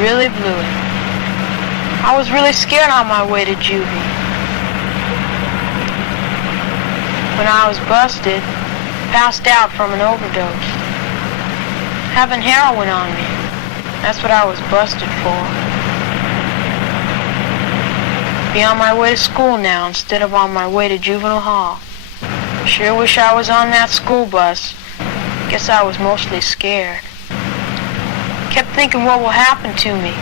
really blew it. I was really scared on my way to juvie. When I was busted, passed out from an overdose. Having heroin on me. That's what I was busted for. Be on my way to school now instead of on my way to juvenile hall. Sure wish I was on that school bus. Guess I was mostly scared. Kept thinking what will happen to me.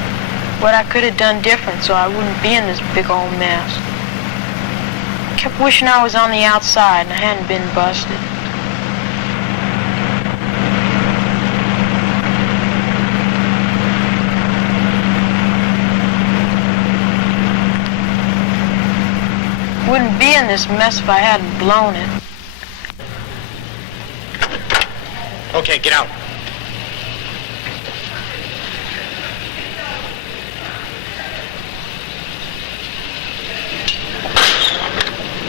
What I could have done different so I wouldn't be in this big old mess. Kept wishing I was on the outside and I hadn't been busted. Wouldn't be in this mess if I hadn't blown it. Okay, get out.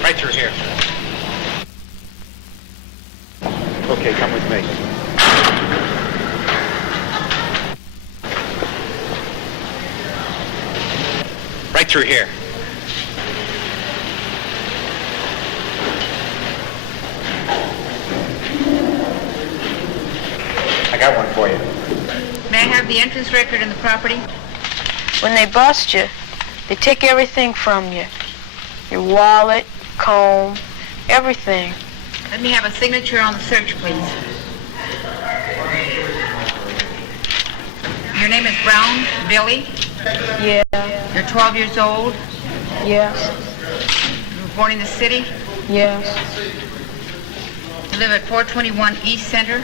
Right through here. Okay, come with me. Right through here. I got one for you. May I have the entrance record and the property? When they bust you, they take everything from you. Your wallet, comb, everything. Let me have a signature on the search, please. Your name is Brown, Billy? Yeah. You're 12 years old? Yes. You were born in the city? Yes. You live at 421 East Center?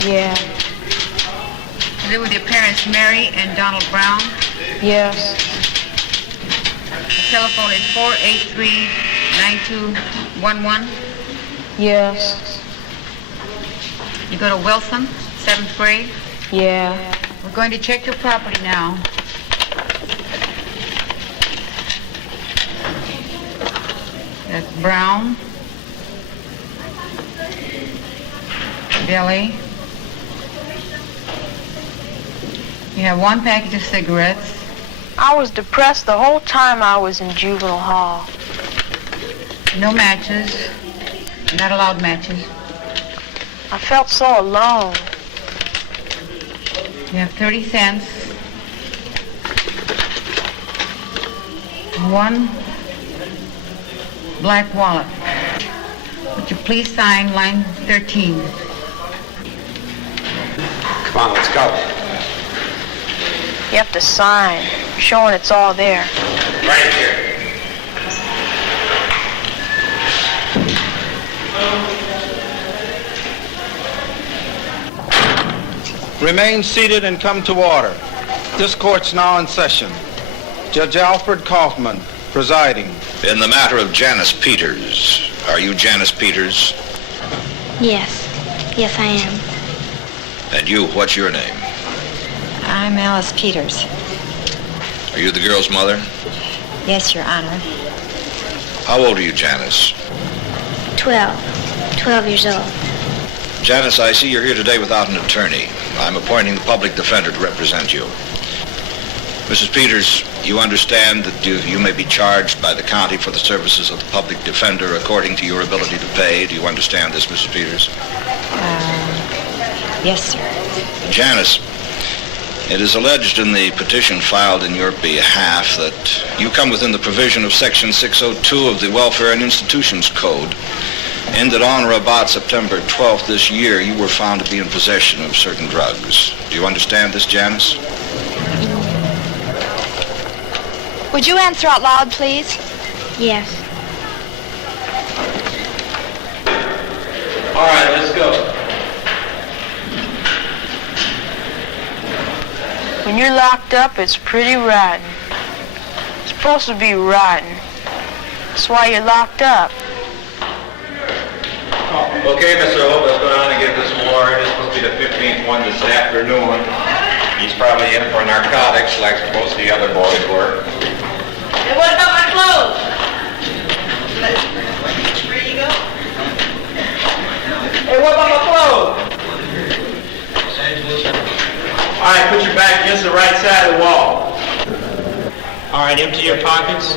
Yeah. You live with your parents, Mary and Donald Brown? Yes. The telephone is 483-9211? Yes. You go to Wilson, 7th grade? Yeah. We're going to check your property now. That's Brown, Billy. You have one package of cigarettes. I was depressed the whole time I was in juvenile hall. No matches. You're not allowed matches. I felt so alone. You have 30 cents. One black wallet. Would you please sign line 13? Come on, let's go. You have to sign, showing it's all there. Right here. Remain seated and come to order. This court's now in session. Judge Alfred Kaufman, presiding. In the matter of Janice Peters, are you Janice Peters? Yes. Yes, I am. And you, what's your name? I'm Alice Peters. Are you the girl's mother? Yes, Your Honor. How old are you, Janice? 12 years old. Janice, I see you're here today without an attorney. I'm appointing the public defender to represent you. Mrs. Peters, you understand that you may be charged by the county for the services of the public defender according to your ability to pay. Do you understand this, Mrs. Peters? Yes, sir. Janice, it is alleged in the petition filed in your behalf that you come within the provision of Section 602 of the Welfare and Institutions Code, and that on or about September 12th this year, you were found to be in possession of certain drugs. Do you understand this, Janice? Would you answer out loud, please? Yes. All right, let's go. When you're locked up, it's pretty rotten. It's supposed to be rotten. That's why you're locked up. Okay, Mr. Hope, let's go down and get this warrant. It's supposed to be the 15th one this afternoon. He's probably in for narcotics like most of the other boys were. Hey, what about my clothes? Where you go? Hey, what about my clothes? All right, put your back against the right side of the wall. All right, empty your pockets.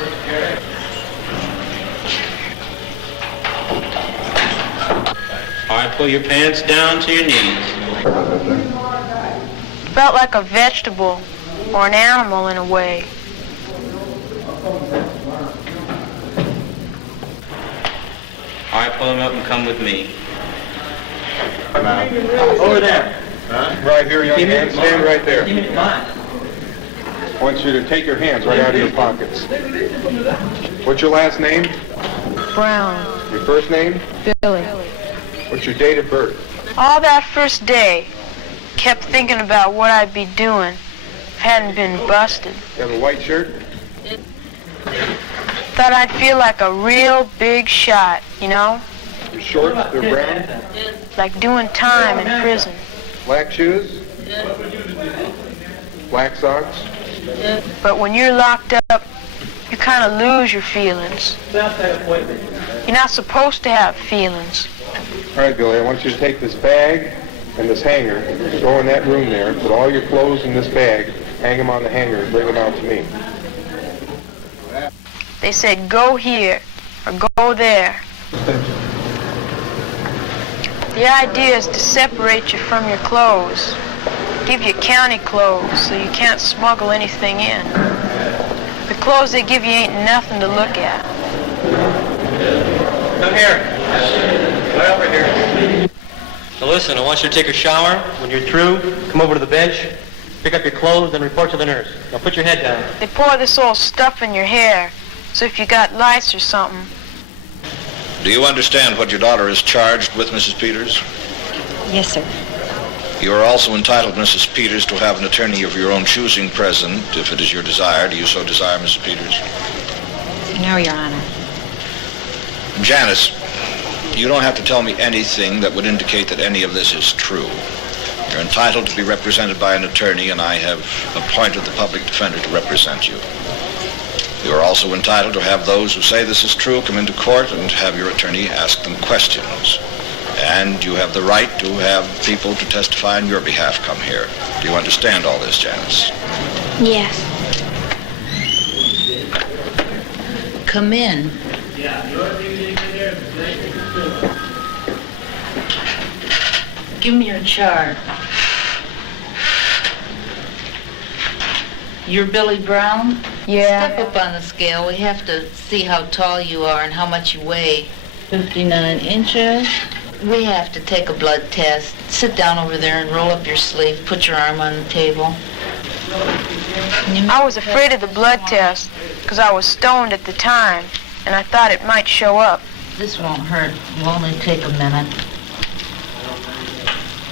All right, pull your pants down to your knees. Felt like a vegetable or an animal in a way. All right, pull them up and come with me. Over there. Right here, young man. Stand right there. I want you to take your hands right out of your pockets. What's your last name? Brown. Your first name? Billy. What's your date of birth? All that first day, kept thinking about what I'd be doing if I hadn't been busted. You have a white shirt? Thought I'd feel like a real big shot, you know? Your shorts, they're brown? Like doing time in prison. Black shoes? Black socks? But when you're locked up, you kind of lose your feelings. You're not supposed to have feelings. All right, Billy, I want you to take this bag and this hanger, go in that room there, put all your clothes in this bag, hang them on the hanger, and bring them out to me. They said, go here or go there. The idea is to separate you from your clothes, give you county clothes so you can't smuggle anything in. The clothes they give you ain't nothing to look at. Come here. Right over here. Now listen, I want you to take a shower. When you're through, come over to the bench, pick up your clothes, and report to the nurse. Now put your head down. They pour this old stuff in your hair, so if you got lice or something. Do you understand what your daughter is charged with, Mrs. Peters? Yes, sir. You are also entitled, Mrs. Peters, to have an attorney of your own choosing present, if it is your desire. Do you so desire, Mrs. Peters? No, Your Honor. Janice, you don't have to tell me anything that would indicate that any of this is true. You're entitled to be represented by an attorney, and I have appointed the public defender to represent you. You are also entitled to have those who say this is true come into court and have your attorney ask them questions. And you have the right to have people to testify on your behalf come here. Do you understand all this, Janice? Yes. Come in. Give me your chart. You're Billy Brown? Yeah. Step up on the scale. We have to see how tall you are and how much you weigh. 59 inches. We have to take a blood test. Sit down over there and roll up your sleeve. Put your arm on the table. I was afraid of the blood test because I was stoned at the time, and I thought it might show up. This won't hurt. It'll only take a minute.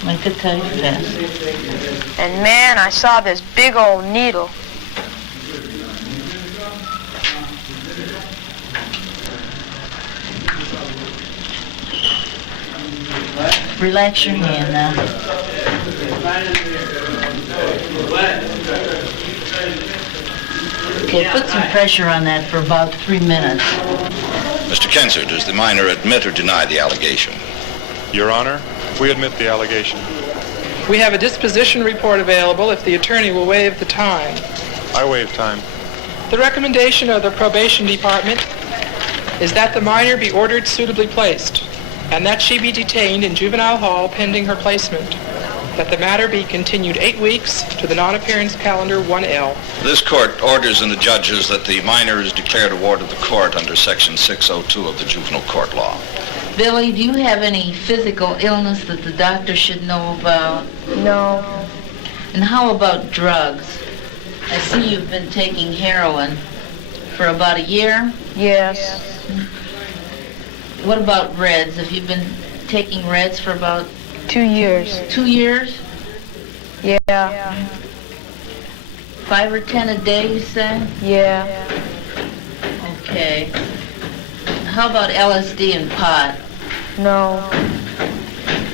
Make it tight fast. And man, I saw this big old needle. Relax your hand now. Okay, put some pressure on that for about 3 minutes. Mr. Kenser, does the minor admit or deny the allegation? Your Honor, we admit the allegation. We have a disposition report available if the attorney will waive the time. I waive time. The recommendation of the probation department is that the minor be ordered suitably placed and that she be detained in juvenile hall pending her placement. That the matter be continued 8 weeks to the non-appearance calendar 1L. This court orders in the judges that the minor is declared a ward of the court under Section 602 of the Juvenile Court Law. Billy, do you have any physical illness that the doctor should know about? No. And how about drugs? I see you've been taking heroin for about a year? Yes. What about Reds? Have you been taking Reds for about 2 years. 2 years? Yeah. 5 or 10 a day, you say? Yeah. Okay. How about LSD and pot? No.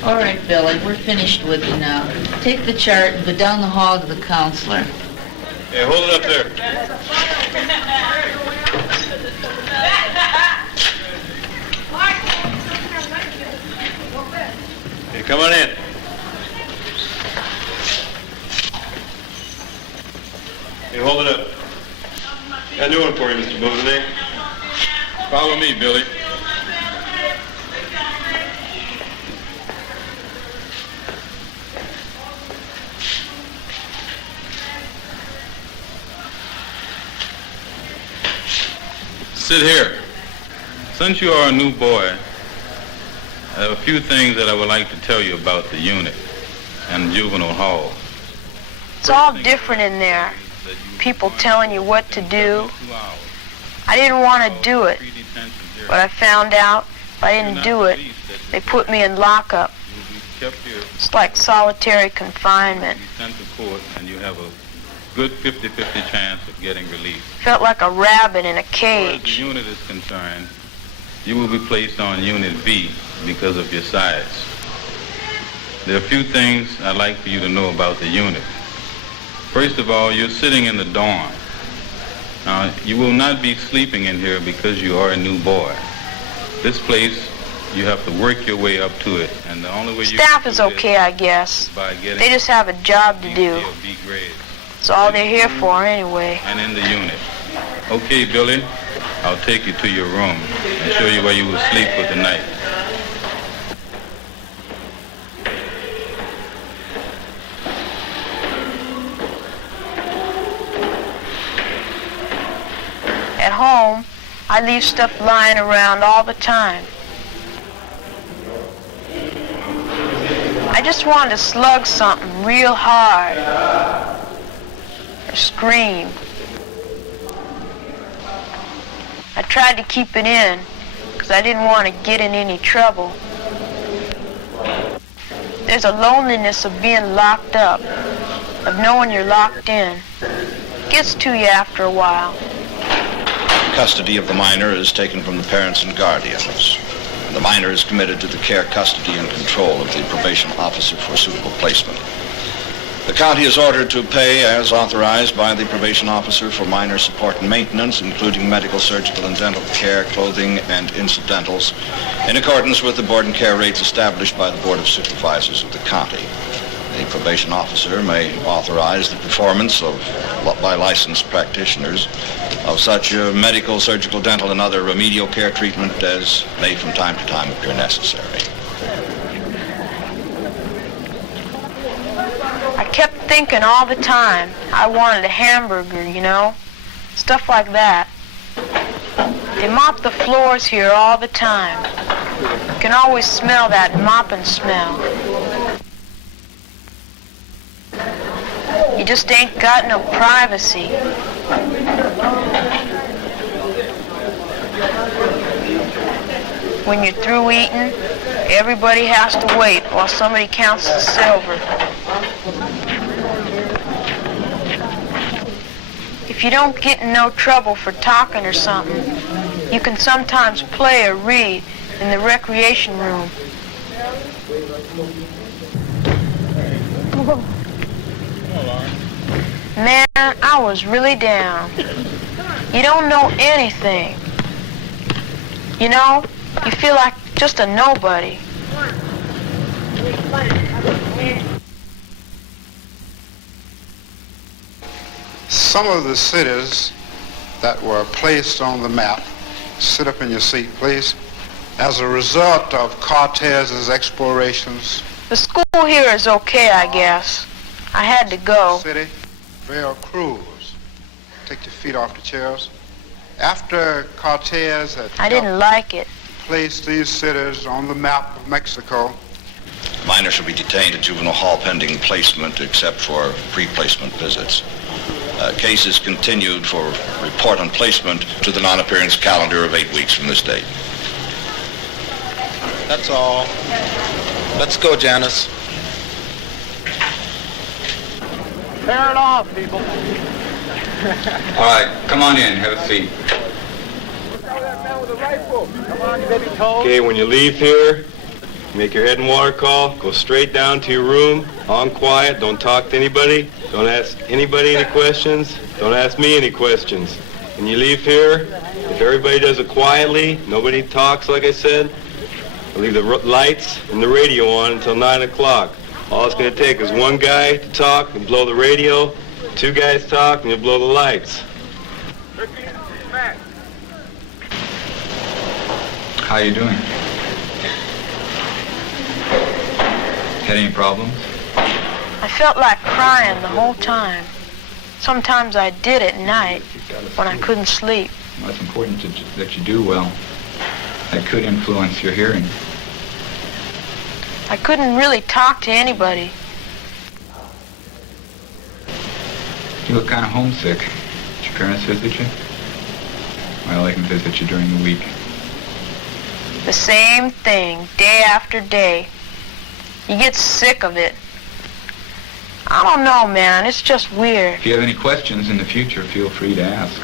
All right, Billy, we're finished with you now. Take the chart and go down the hall to the counselor. Yeah, hold it up there. Hey, come on in. Hey, hold it up. Got a new one for you, Mr. Bouvier. Follow me, Billy. Sit here. Since you are a new boy, I have a few things that I would like to tell you about the unit and juvenile hall. It's all different in there. People telling you what to do. I didn't want to do it, but I found out if I didn't do it, they put me in lockup. It's like solitary confinement. Sent to court, and you have a good 50-50 chance of getting released. Felt like a rabbit in a As far as the cage. unit is concerned, you will be placed on Unit B because of your size. There are a few things I'd like for you to know about the unit. First of all, you're sitting in the dorm. Now, you will not be sleeping in here because you are a new boy. This place, you have to work your way up to it, and the only way you Staff can is do this okay, I guess. is by getting They just have a job to B do. or B grades. It's all they're here for anyway. And in the unit. Okay, Billy, I'll take you to your room and show you where you will sleep for the night. At home, I leave stuff lying around all the time. I just wanted to slug something real hard. Or scream. I tried to keep it in because I didn't want to get in any trouble. There's a loneliness of being locked up, of knowing you're locked in. Gets to you after a while. Custody of the minor is taken from the parents and guardians. The minor is committed to the care, custody, and control of the probation officer for suitable placement. The county is ordered to pay as authorized by the probation officer for minor support and maintenance, including medical, surgical, and dental care, clothing, and incidentals, in accordance with the board and care rates established by the Board of Supervisors of the county. The probation officer may authorize the performance of, by licensed practitioners, of such medical, surgical, dental, and other remedial care treatment as may from time to time appear necessary. I kept thinking all the time I wanted a hamburger, you know, stuff like that. They mop the floors here all the time. You can always smell that mopping smell. You just ain't got no privacy. When you're through eating, everybody has to wait while somebody counts the silver. If you don't get in no trouble for talking or something, you can sometimes play or read in the recreation room. Man, I was really down. You don't know anything. You know, you feel like just a nobody. Some of the cities that were placed on the map, sit up in your seat, please, as a result of Cortez's explorations. The school here is okay, I guess. I had to go. City, Veracruz. Take your feet off the chairs. After Cortez had I didn't like it. placed these cities on the map of Mexico, Minor shall be detained at juvenile hall pending placement except for pre-placement visits. Case is continued for report on placement to the non-appearance calendar of 8 weeks from this date. That's all. Let's go, Janice. Tear it off, people. All right, come on in, have a seat. Okay, when you leave here, make your head and water call, go straight down to your room, on quiet, don't talk to anybody, don't ask anybody any questions, don't ask me any questions. When you leave here, if everybody does it quietly, nobody talks like I said, I'll leave the lights and the radio on until 9 o'clock. All it's going to take is one guy to talk and blow the radio, Two guys talk and you blow the lights. How you doing? Had any problems? I felt like crying the whole time. Sometimes I did at night when I couldn't sleep. Well, it's important that you do well. That could influence your hearing. I couldn't really talk to anybody. You look kind of homesick. Did your parents visit you? Well, they can visit you during the week. The same thing, day after day. You get sick of it. I don't know, man. It's just weird. If you have any questions in the future, feel free to ask.